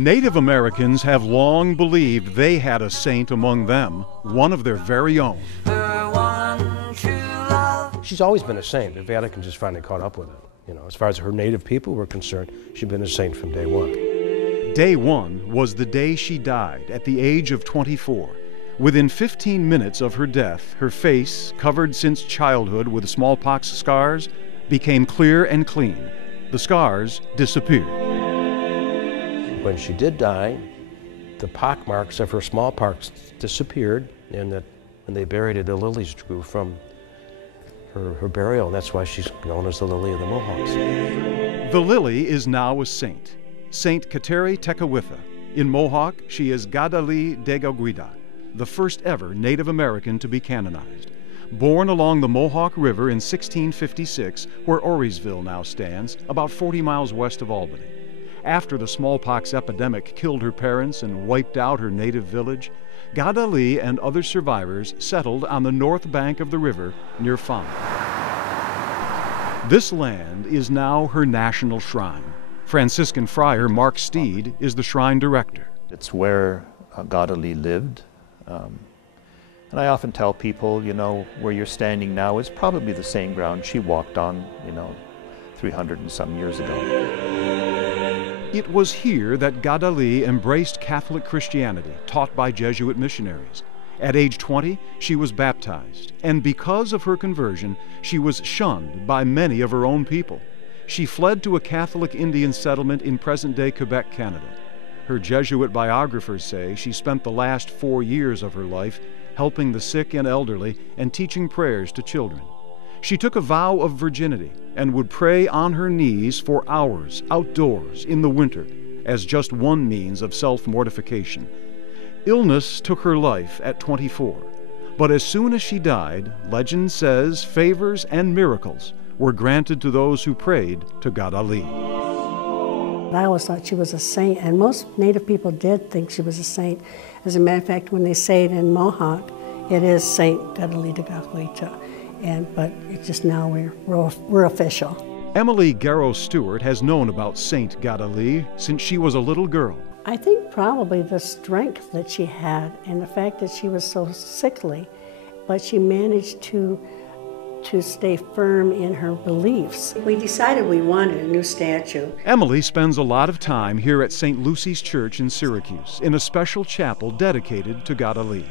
Native Americans have long believed they had a saint among them, one of their very own. She's always been a saint. The Vatican just finally caught up with it. You know, as far as her native people were concerned, she'd been a saint from day one. Day one was the day she died at the age of 24. Within 15 minutes of her death, her face, covered since childhood with smallpox scars, became clear and clean. The scars disappeared. When she did die, the pock marks of her smallpox disappeared, and that when they buried her, the lilies grew from her burial, and that's why she's known as the Lily of the Mohawks. The lily is now a saint, Saint Kateri Tekakwitha. In Mohawk, she is Kateri Tekakwitha, the first ever Native American to be canonized. Born along the Mohawk River in 1656, where Orisville now stands, about 40 miles west of Albany. After the smallpox epidemic killed her parents and wiped out her native village, Kateri and other survivors settled on the north bank of the river near Fond. This land is now her national shrine. Franciscan friar Mark Steed is the shrine director. It's where Kateri lived. And I often tell people, you know, where you're standing now is probably the same ground she walked on, 300 and some years ago. It was here that Kateri embraced Catholic Christianity, taught by Jesuit missionaries. At age 20, she was baptized, and because of her conversion, she was shunned by many of her own people. She fled to a Catholic Indian settlement in present-day Quebec, Canada. Her Jesuit biographers say she spent the last 4 years of her life helping the sick and elderly and teaching prayers to children. She took a vow of virginity and would pray on her knees for hours outdoors in the winter as just one means of self-mortification. Illness took her life at 24, but as soon as she died, legend says favors and miracles were granted to those who prayed to Kateri. I always thought she was a saint, and most Native people did think she was a saint. As a matter of fact, when they say it in Mohawk, it is Saint Kateri Tekakwitha, but it's just now we're official. Emily Garrow Stewart has known about Saint Kateri since she was a little girl. I think probably the strength that she had and the fact that she was so sickly, but she managed to stay firm in her beliefs. We decided we wanted a new statue. Emily spends a lot of time here at St. Lucy's Church in Syracuse in a special chapel dedicated to Kateri.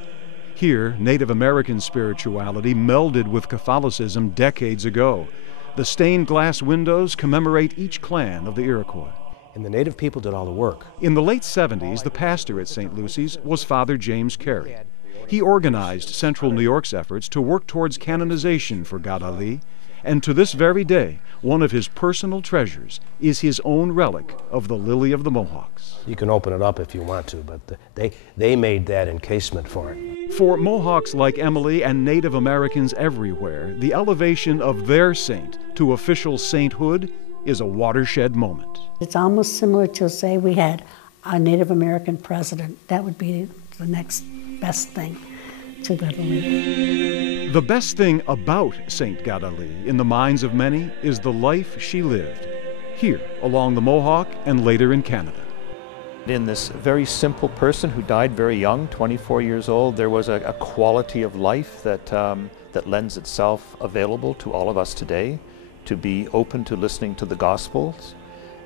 Here, Native American spirituality melded with Catholicism decades ago. The stained glass windows commemorate each clan of the Iroquois. And the Native people did all the work. In the late 70s, the pastor at St. Lucy's was Father James Carey. He organized Central New York's efforts to work towards canonization for Kateri, and to this very day, one of his personal treasures is his own relic of the Lily of the Mohawks. You can open it up if you want to, but they made that encasement for it. For Mohawks like Emily and Native Americans everywhere, the elevation of their saint to official sainthood is a watershed moment. It's almost similar to, say, we had a Native American president. That would be the next best thing to Kateri. The best thing about Saint Kateri in the minds of many is the life she lived here along the Mohawk and later in Canada. In this very simple person who died very young, 24 years old, there was a quality of life that lends itself available to all of us today, to be open to listening to the Gospels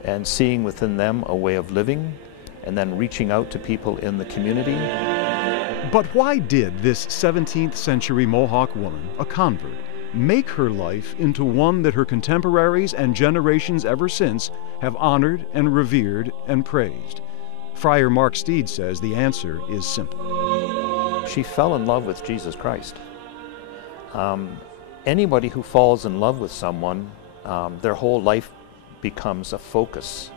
and seeing within them a way of living and then reaching out to people in the community. But why did this 17th century Mohawk woman, a convert, make her life into one that her contemporaries and generations ever since have honored and revered and praised? Friar Mark Steed says the answer is simple. She fell in love with Jesus Christ. Anybody who falls in love with someone, their whole life becomes a focus.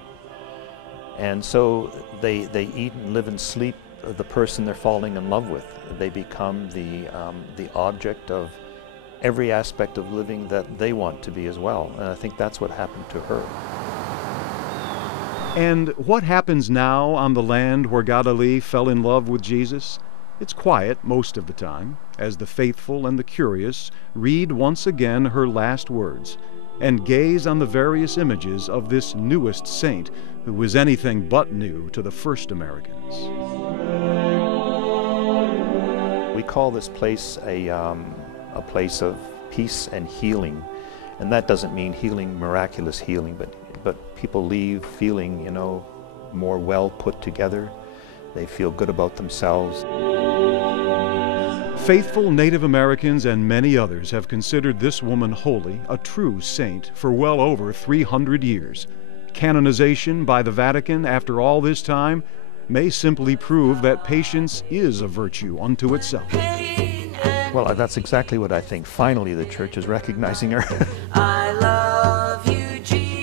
And so they eat and live and sleep the person they're falling in love with. They become the object of every aspect of living that they want to be as well. And I think that's what happened to her. And what happens now on the land where Kateri fell in love with Jesus? It's quiet most of the time, as the faithful and the curious read once again her last words. and gaze on the various images of this newest saint, who was anything but new to the first Americans. We call this place a place of peace and healing, and that doesn't mean healing, miraculous healing, but people leave feeling, you know, more well put together. They feel good about themselves. Faithful Native Americans and many others have considered this woman holy, a true saint, for well over 300 years. Canonization by the Vatican after all this time may simply prove that patience is a virtue unto itself. Well, that's exactly what I think. Finally, the Church is recognizing her. I love you, Jesus.